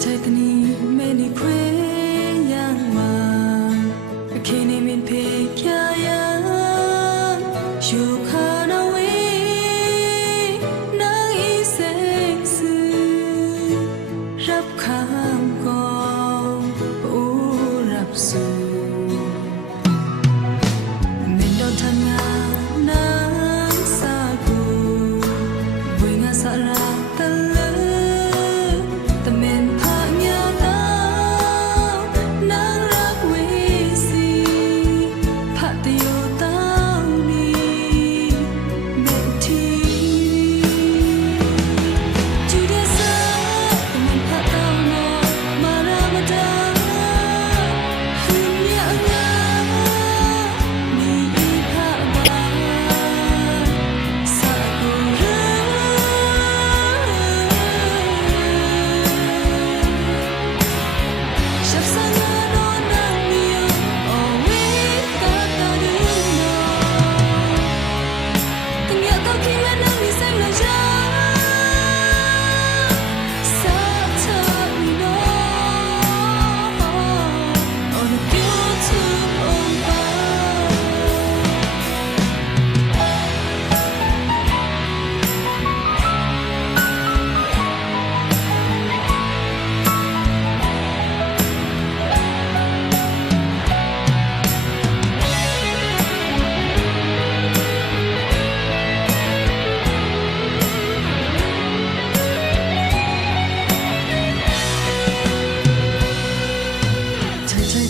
take an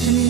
You.